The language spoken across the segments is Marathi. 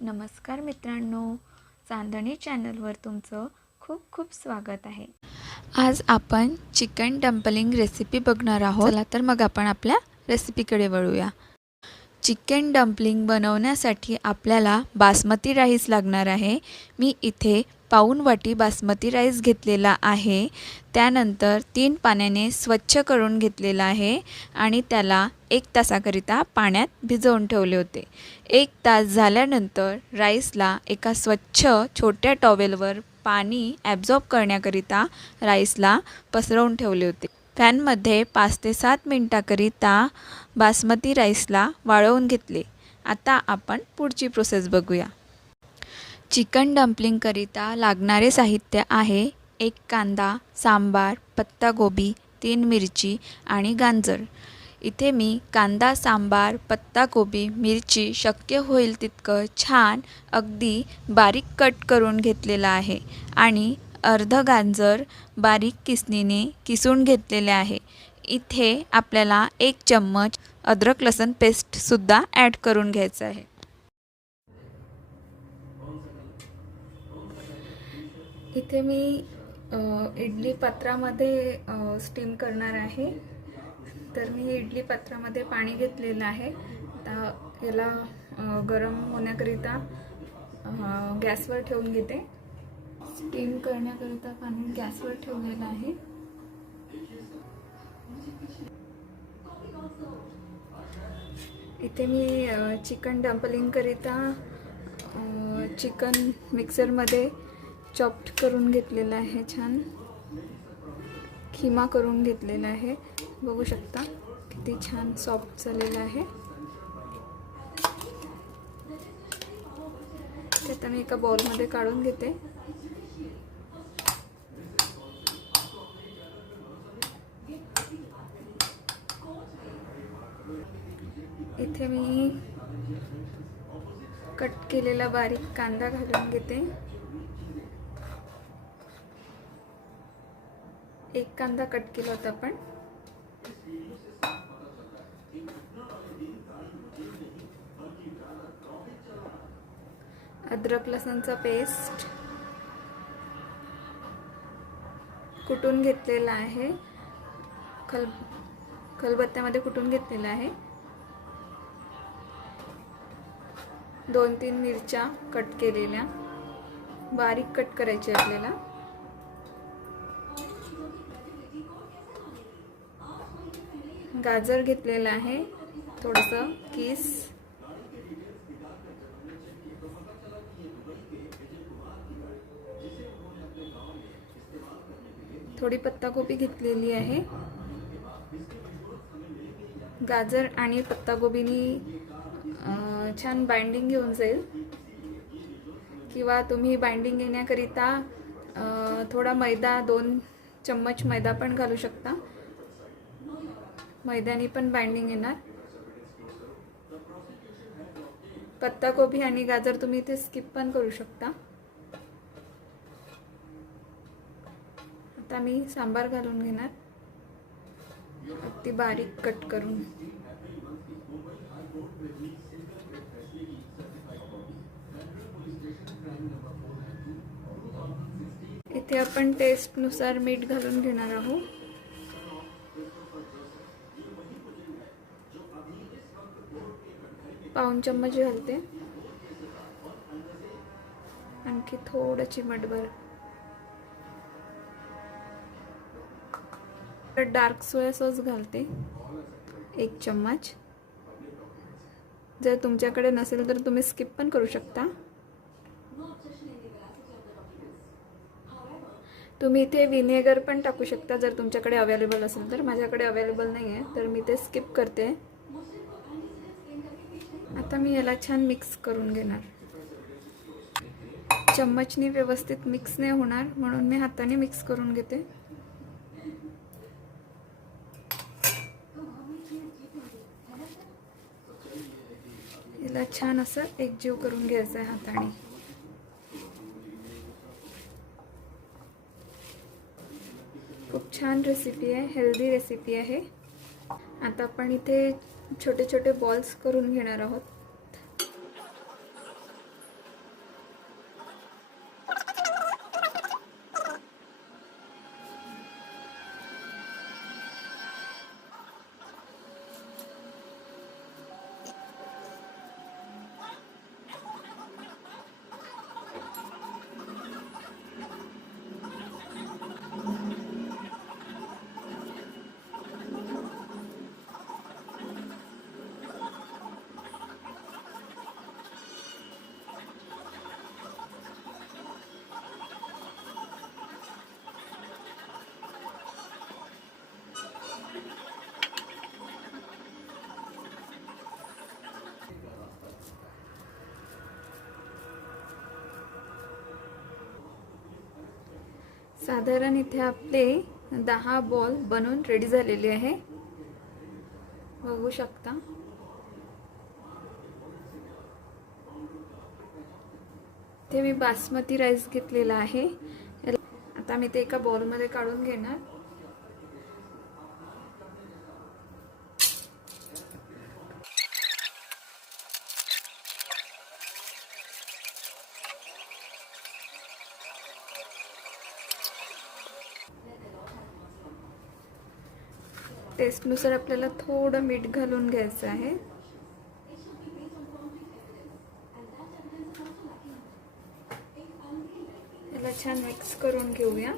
नमस्कार मित्रांनो चांदणी चॅनलवर तुमचं खूप खूप स्वागत आहे. आज आपण चिकन डम्पलिंग रेसिपी बघणार आहोत. चला तर मग आपण आपल्या रेसिपीकडे वळूया. चिकन डम्पलिंग बनवण्यासाठी आपल्याला बासमती राईस लागणार आहे. मी इथे पाऊण वाटी बासमती राईस घेतलेला आहे. त्यानंतर तीन पाण्याने स्वच्छ करून घेतलेला आहे आणि त्याला एक तासाकरिता पाण्यात भिजवून ठेवले होते. एक तास झाल्यानंतर राईसला एका स्वच्छ छोट्या टॉवेलवर पाणी ॲब्झॉर्ब करण्याकरिता राईसला पसरवून ठेवले होते. पॅनमध्ये पाच ते सात मिनटाकरिता बासमती राईसला वाळवून घेतले. आता आपण पुढची प्रोसेस बघूया. चिकन डम्पलिंगकरिता लागणारे साहित्य आहे एक कांदा सांबार पत्तागोबी तीन मिरची आणि गाजर. इथे मी कांदा सांबार पत्ताकोबी मिरची शक्य होईल तितकं छान अगदी बारीक कट करून घेतलेलं आहे आणि अर्ध गाजर बारीक किसणीने किसून घेतलेले आहे. इथे आपल्याला एक चम्मच अद्रक लसण पेस्टसुद्धा ॲड करून घ्यायचं आहे. इथे मी इडली पात्रामध्ये स्टीम करणार आहे. तर मी इडली पात्रामध्ये पाणी घेतलेलं आहे. आता याला गरम होण्याकरिता गॅसवर ठेवून घेते. स्टीम करण्याकरिता पाणी गॅसवर ठेवलेलं आहे. इथे मी चिकन डम्पलिंगकरिता चिकन मिक्सरमध्ये चॉप्ड करून घेतलेलं आहे छान. खिमा करून घेतलेला आहे. बघू शकता किती छान सॉफ्ट झालेलं आहे. ते आता मी एका बॉलमध्ये काढून घेते. इथे मी कट केलेला बारीक कांदा घालून घेते. एक कांदा कट केला होता आपण अद्रक लसणचा पेस्ट कुटून घेतलेला आहे. खल खलबत्त्यामध्ये कुटून घेतलेला आहे. दोन तीन मिरच्या कट केलेल्या. बारीक कट करायची आपल्याला. गाजर घेतलेलं आहे. थोडंसं किस. थोडी पत्ताकोबी घेतलेली आहे. गाजर आणि पत्ताकोबीनी छान बाइंडिंग घेऊन जाईल. किंवा तुम्ही बाइंडिंग घेण्याकरिता थोडा मैदा दोन चम्मच मैदा पण घालू शकता. मैद्याने पण बाइंडिंग येणार. पत्ताकोबी आणि गाजर तुम्ही इथे स्किप पण करू शकता. आता मी सांबार घालून घेणार. अगदी बारीक कट करून. इथे आपण टेस्टनुसार मीठ घालून घेणार आहोत. पाऊन चम्मच घालते. आणखी थोडं चिमटभर डार्क सोया सॉस घालते. एक चम्मच. जर तुमच्याकडे नसेल तर तुम्ही स्किप पण करू शकता. तुम्ही इथे विनेगर पण टाकू शकता जर तुमच्याकडे अवेलेबल असेल. तर माझ्याकडे अवेलेबल नाही आहे तर मी ते स्किप करते. आता मी याला छान मिक्स करून घेणार. चम्मचने व्यवस्थित मिक्स नाही होणार म्हणून मी हाताने मिक्स करून घेते. याला छान असं एकजीव करून घ्यायचं आहे हाताने. खूप छान रेसिपी आहे हेल्दी रेसिपी आहे. आता आपण इथे छोटे छोटे बॉल्स करून घेणार आहोत. साधारण इथे आपले दहा बॉल बनवून रेडी झालेले आहे. बघू शकता. ते मी बासमती राईस घेतलेला आहे. आता मी ते एका बॉलमध्ये काढून घेणार. टेस्टनुसार आपल्याला थोडं मीठ घालून घ्यायचं आहे. याला छान मिक्स करून घेऊया.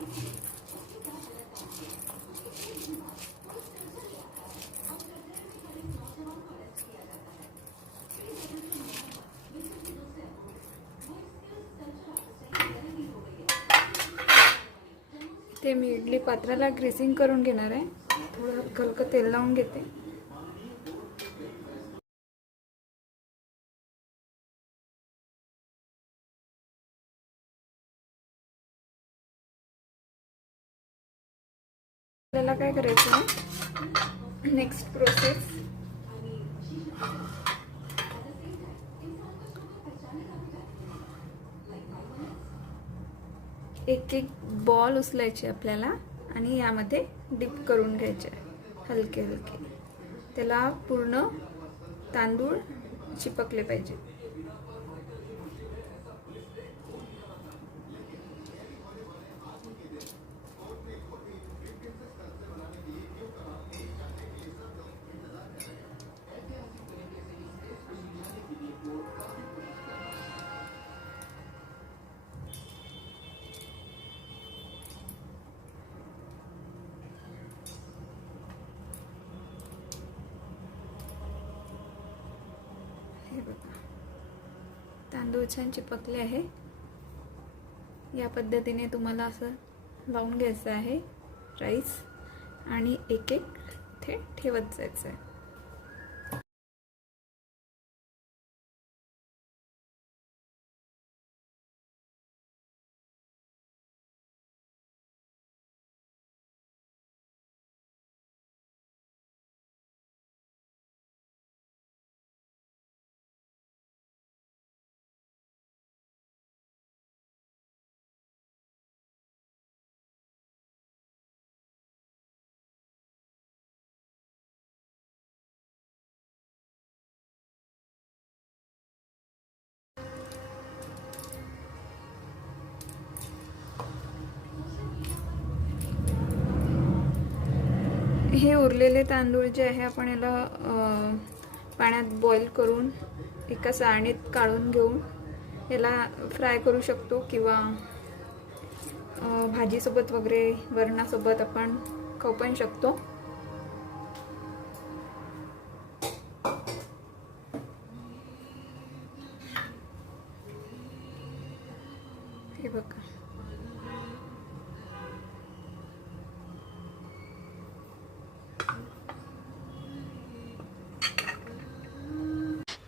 ते मी इडली पात्राला ग्रेसिंग करून घेणार आहे. हलकं तेल लावून घेते. आपल्याला काय करायचं नेक्स्ट प्रोसेस एक एक बॉल उचलायचे आपल्याला आणि यामध्ये डिप करून घ्यायचे. हलके हलके. त्याला पूर्ण तांदूळ चिपकले पाहिजे. तांदूळ छान चिपकले आहे. या पद्धतीने तुम्हाला असं लावून घ्यायचं आहे. राईस आणि एक एक ते ठेवत जायचं आहे हे उरलेले तांदूळ जे आहे आपण याला पाण्यात बॉईल करून एका चाळणीत काढून घेऊन याला फ्राय करू शकतो किंवा भाजीसोबत वगैरे वरणासोबत आपण खाऊ पण शकतो. हे बघा.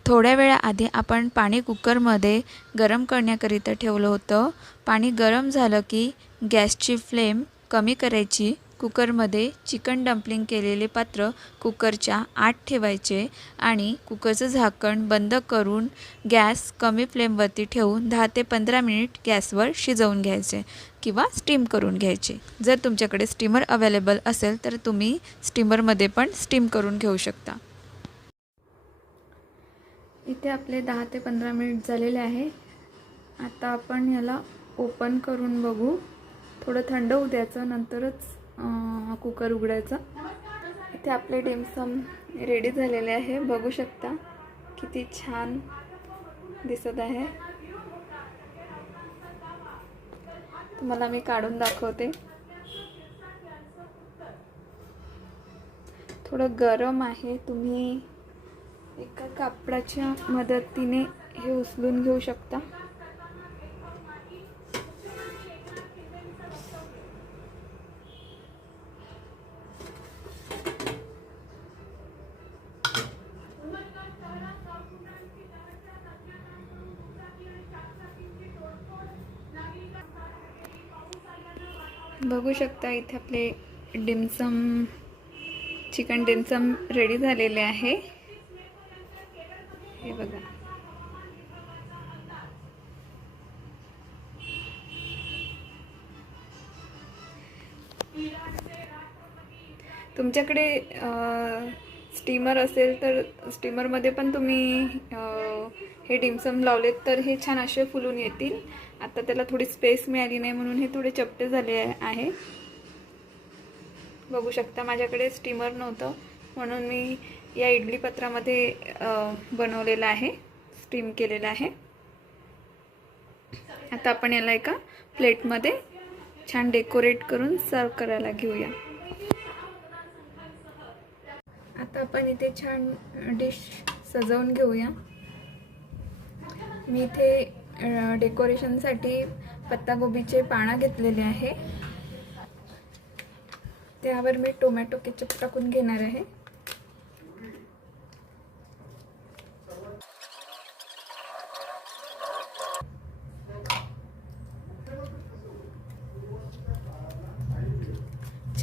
थोड्या वेळाआधी आपण पाणी कुकरमध्ये गरम करण्याकरिता ठेवलं होतं. पाणी गरम झालं की गॅसची फ्लेम कमी करायची. कुकरमध्ये चिकन डम्पलिंग केलेले पात्र कुकरच्या आत ठेवायचे आणि कुकरचं झाकण बंद करून गॅस कमी फ्लेमवरती ठेवून दहा ते पंधरा मिनिट गॅसवर शिजवून घ्यायचे किंवा स्टीम करून घ्यायचे. जर तुमच्याकडे स्टीमर अवेलेबल असेल तर तुम्ही स्टीमरमध्ये पण स्टीम करून घेऊ शकता. इथे आपले दहा ते पंधरा मिनिट झालेले आहे. आता आपण याला ओपन करून बघू. थोडं थंड होऊ द्यायचं नंतरच कुकर उघडायचं. इथे आपले डिमसम रेडी झालेले आहे. बघू शकता किती छान दिसत आहे. तुम्हाला मी काढून दाखवते. थोडं गरम आहे. तुम्ही एका कापडाच्या मदतीने हे उचलून घेऊ शकता. बघू शकता इथे आपले डिमसम चिकन डिमसम रेडी झालेले आहे. तुमच्याकडे स्टीमर असेल तर स्टीमरमध्ये पण तुम्ही हे डिमसम लावलेत तर हे छान असे फुलून येतील. आता त्याला थोडी स्पेस मिळाली नाही म्हणून हे थोडे चपटे झाले आहे. बघू शकता माझ्याकडे स्टीमर नव्हतं म्हणून मी या इडली पत्रामध्ये बनवलेलं आहे स्टीम केलेलं आहे. आता आपण याला एका प्लेटमध्ये छान डेकोरेट करून सर्व करायला घेऊया. आता आपण इथे छान डिश सजवून घेऊया. मी इथे डेकोरेशनसाठी पत्तागोबीचे पानं घेतलेले आहे. त्यावर मी टोमॅटो केचप टाकून घेणार आहे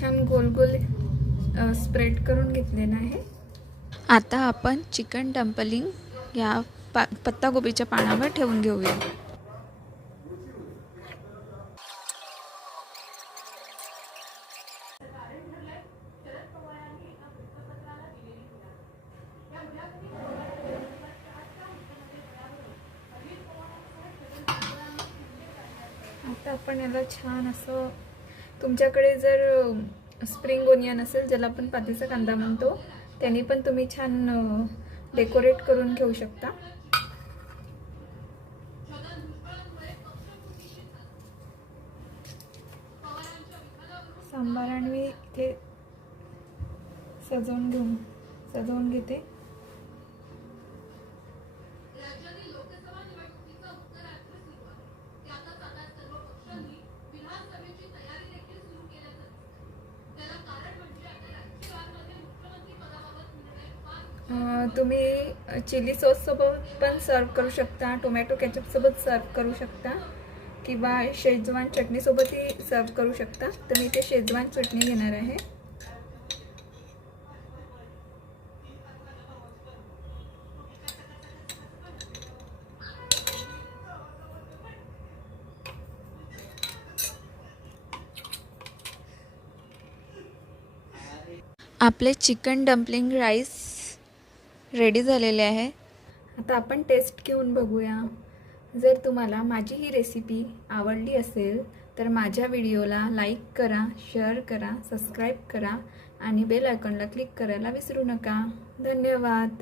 छान गोल गोल स्प्रेड करून घेतलेला आहे आता आपण चिकन डम्पलिंग या पा पत्तागोबीच्या पानावर ठेवून घेऊया. आता आपण याला छान असं तुमच्याकडे जर स्प्रिंग ओनियन असेल ज्याला आपण पातीचा कांदा म्हणतो त्यांनी पण तुम्ही छान डेकोरेट करून घेऊ शकता. सांबार आणि मी इथे सजवून घेऊन सजवून घेते अं, तुम्ही चिली सॉससोबत पण सर्व करू शकता. टोमॅटो केचपसोबत सर्व करू शकता. किंवा शेजवान चटणीसोबतही सर्व करू शकता. तर मी ते शेजवान चटणी घेणार आहे. आपले चिकन डम्पलिंग राईस रेडी झालेले आहे. आता आपण टेस्ट घेऊन बघूया. जर तुम्हाला माझी ही रेसिपी आवडली असेल तर माझ्या व्हिडिओला लाईक करा शेअर करा सबस्क्राईब करा आणि बेल आयकॉनला क्लिक करायला विसरू नका. धन्यवाद.